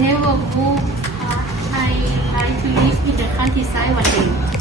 Never move, I never go. I like to live in the countryside one day.